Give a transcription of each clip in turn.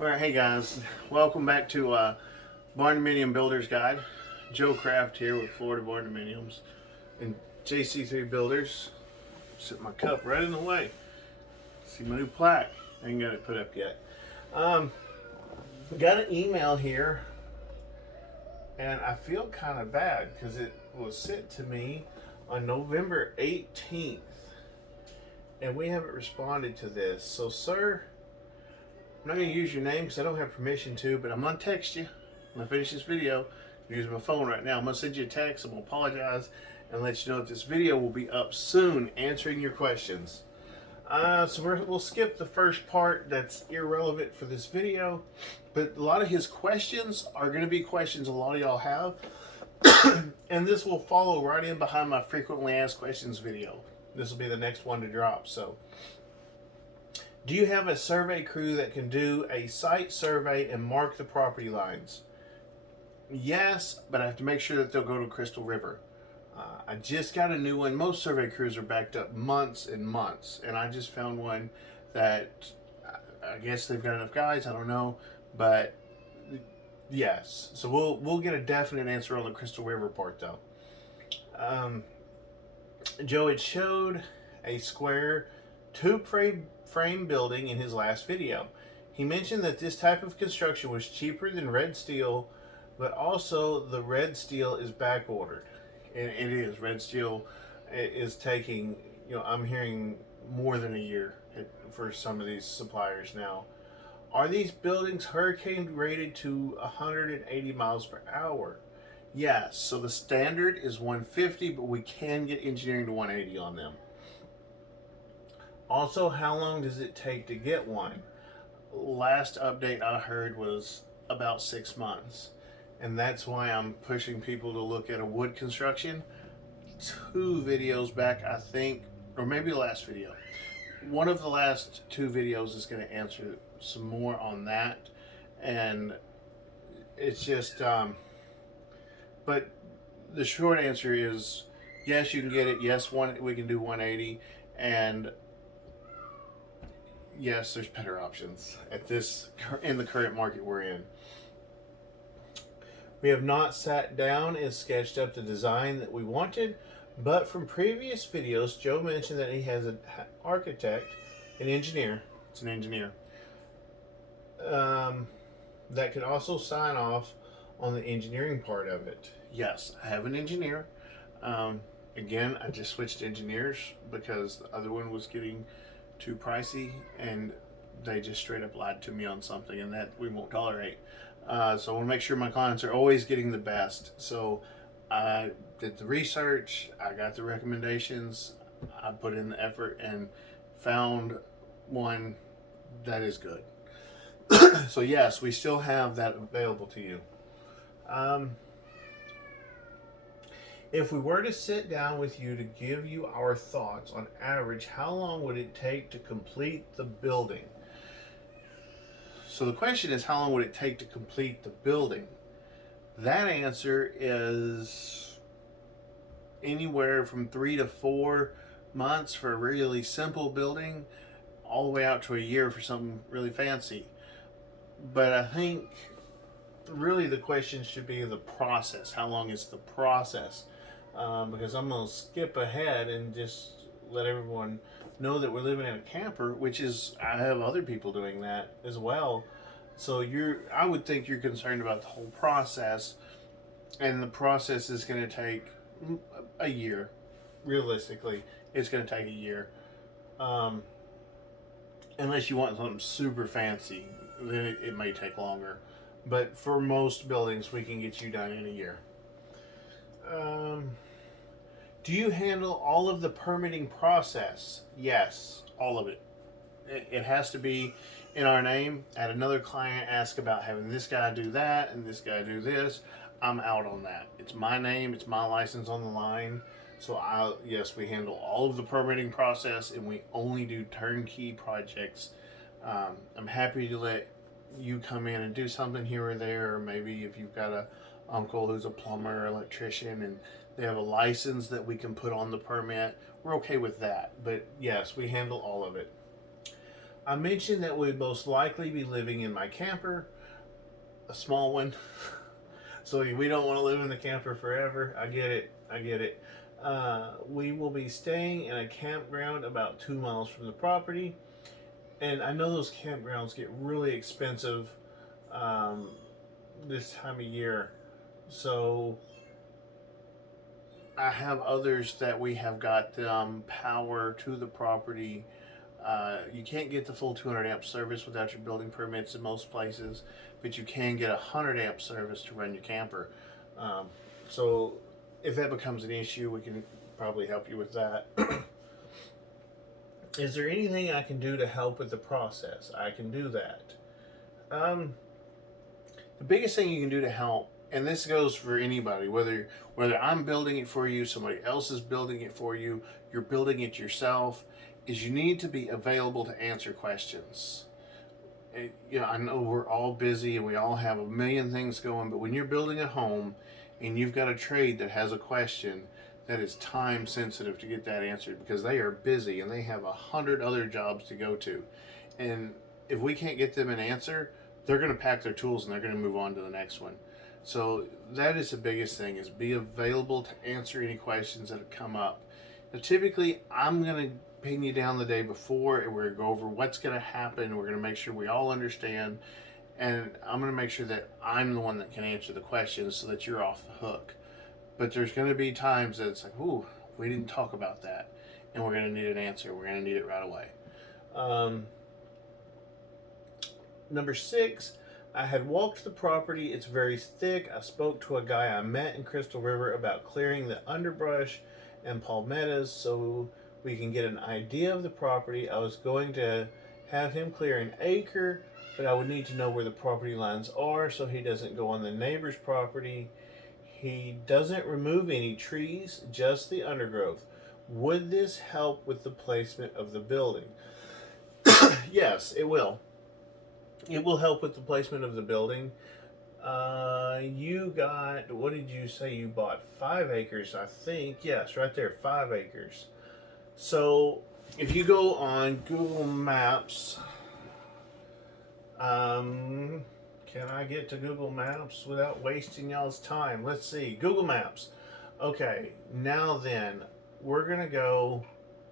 All right, hey guys, welcome back to Barn Dominium Builder's Guide. Joe Kraft here with Florida Barn Dominiums and JC3 Builders. Set my cup right in the way. See my new plaque. I ain't got it put up yet. Got an email here, and I feel kind of bad because it was sent to me on November 18th, and we haven't responded to this. So, sir, I'm not going to use your name because I don't have permission to, but I'm going to text you when I finish this video. I'm using my phone right now. I'm going to send you a text. I'm going to apologize and let you know that this video will be up soon answering your questions. We'll skip the first part that's irrelevant for this video, but a lot of his questions are going to be questions a lot of y'all have, and this will follow right in behind my frequently asked questions video. This will be the next one to drop. So, do you have a survey crew that can do a site survey and mark the property lines? Yes, but I have to make sure that they'll go to Crystal River. I just got a new one. Most survey crews are backed up months and months, and I just found one that I guess they've got enough guys. I don't know, but yes. So we'll get a definite answer on the Crystal River part though. Joe had showed a square tube frame building in his last video. He mentioned that this type of construction was cheaper than red steel, but also the red steel is back ordered. And it is. Red steel is taking, I'm hearing more than a year for some of these suppliers now. Are these buildings hurricane rated to 180 miles per hour? Yes. So the standard is 150, but we can get engineering to 180 on them. Also, how long does it take to get one? Last update I heard was about 6 months. And that's why I'm pushing people to look at a wood construction. 2 videos back, I think, or maybe the last video. One of the last 2 videos is going to answer some more on that. And it's just, but the short answer is yes, you can get it. Yes, we can do 180. And yes, there's better options in the current market we're in. We have not sat down and sketched up the design that we wanted, but from previous videos, Joe mentioned that he has an architect, an engineer, it's an engineer, that could also sign off on the engineering part of it. Yes, I have an engineer. Again, I just switched engineers because the other one was getting too pricey, and they just straight up lied to me on something, and that we won't tolerate. So I want to make sure my clients are always getting the best. So I did the research, I got the recommendations, I put in the effort, and found one that is good. So yes, we still have that available to you. If we were to sit down with you to give you our thoughts on average, how long would it take to complete the building? So the question is, how long would it take to complete the building? That answer is anywhere from 3 to 4 months for a really simple building, all the way out to a year for something really fancy. But I think really the question should be the process. How long is the process? Because I'm going to skip ahead and just let everyone know that we're living in a camper, which is, I have other people doing that as well. So I would think you're concerned about the whole process, and the process is going to take a year. Realistically, it's going to take a year. Unless you want something super fancy, then it may take longer. But for most buildings, we can get you done in a year. Do you handle all of the permitting process? Yes, all of it. It has to be in our name. I had another client ask about having this guy do that and this guy do this. I'm out on that. It's my name, it's my license on the line. So yes, we handle all of the permitting process, and we only do turnkey projects. I'm happy to let you come in and do something here or there, or maybe if you've got a uncle who's a plumber or electrician and they have a license that we can put on the permit, we're okay with that. But yes, we handle all of it. I mentioned that we'd most likely be living in my camper, a small one. So we don't want to live in the camper forever. I get it. I get it. We will be staying in a campground about 2 miles from the property. And I know those campgrounds get really expensive um, this time of year. So I have others that we have got power to the property. You can't get the full 200 amp service without your building permits in most places, but you can get a 100 amp service to run your camper. So if that becomes an issue, we can probably help you with that. Is there anything I can do to help with the process? I can do that. The biggest thing you can do to help, and this goes for anybody, whether I'm building it for you, somebody else is building it for you, you're building it yourself, is you need to be available to answer questions. I know we're all busy and we all have a million things going, but when you're building a home and you've got a trade that has a question, that is time sensitive to get that answered, because they are busy and they have 100 other jobs to go to. And if we can't get them an answer, they're going to pack their tools and they're going to move on to the next one. So that is the biggest thing, is be available to answer any questions that have come up. Now, typically, I'm going to pin you down the day before and we're going to go over what's going to happen. We're going to make sure we all understand. And I'm going to make sure that I'm the one that can answer the questions so that you're off the hook. But there's going to be times that it's like, ooh, we didn't talk about that. And we're going to need an answer. We're going to need it right away. Number 6, I had walked the property. It's very thick. I spoke to a guy I met in Crystal River about clearing the underbrush and palmettos so we can get an idea of the property. I was going to have him clear an acre, but I would need to know where the property lines are so he doesn't go on the neighbor's property. He doesn't remove any trees, just the undergrowth. Would this help with the placement of the building? Yes, it will. It will help with the placement of the building. You got, what did you say you bought? 5 acres, I think. Yes, right there, 5 acres. So if you go on Google Maps, can I get to Google Maps without wasting y'all's time? Let's see, Google Maps. Okay, now then, we're gonna go,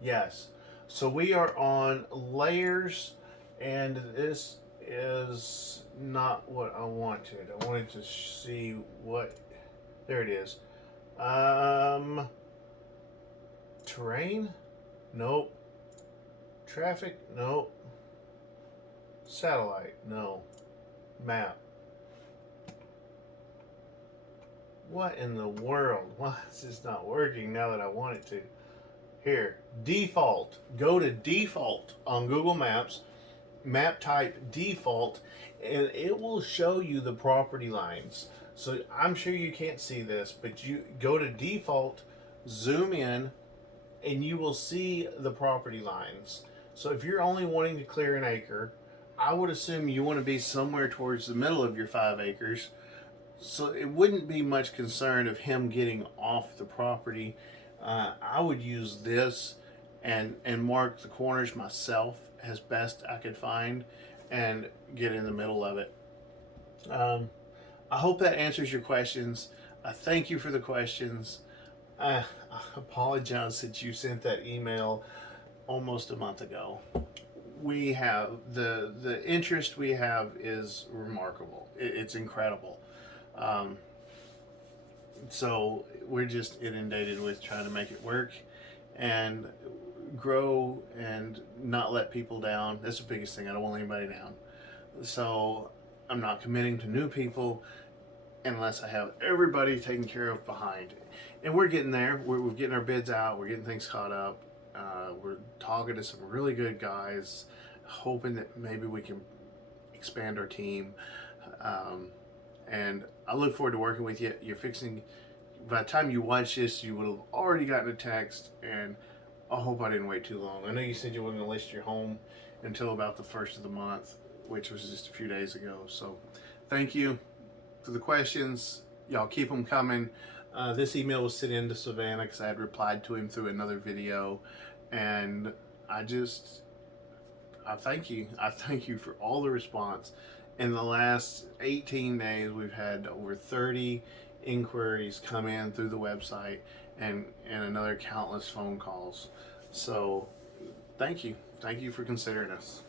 yes. So we are on layers, and this is not what I wanted. I wanted to see what, there it is. Terrain? Nope. Traffic? Nope. Satellite? No. Map. What in the world? Why is this not working now that I want it to? Here, default. Go to default on Google Maps. Map type default, and it will show you the property lines. So I'm sure you can't see this, but you go to default, zoom in, and you will see the property lines. So if you're only wanting to clear an acre, I would assume you want to be somewhere towards the middle of your 5 acres. So it wouldn't be much concern of him getting off the property. I would use this and mark the corners myself as best I could find and get in the middle of it. I hope that answers your questions. I thank you for the questions. I apologize that you sent that email almost a month ago. We have the interest we have is remarkable. It's incredible. So we're just inundated with trying to make it work and grow and not let people down. That's the biggest thing. I don't want anybody down. So I'm not committing to new people unless I have everybody taken care of behind. And we're getting there. We're getting our bids out. We're getting things caught up. We're talking to some really good guys, hoping that maybe we can expand our team. And I look forward to working with you. You're fixing, by the time you watch this, you would have already gotten a text, and I hope I didn't wait too long. I know you said you weren't going to list your home until about the 1st of the month, which was just a few days ago. So thank you for the questions. Y'all keep them coming. This email was sent in to Savannah because I had replied to him through another video, and I just I thank you. I thank you for all the response. In the last 18 days, we've had over 30 inquiries come in through the website, and another countless phone calls. So thank you. Thank you for considering us.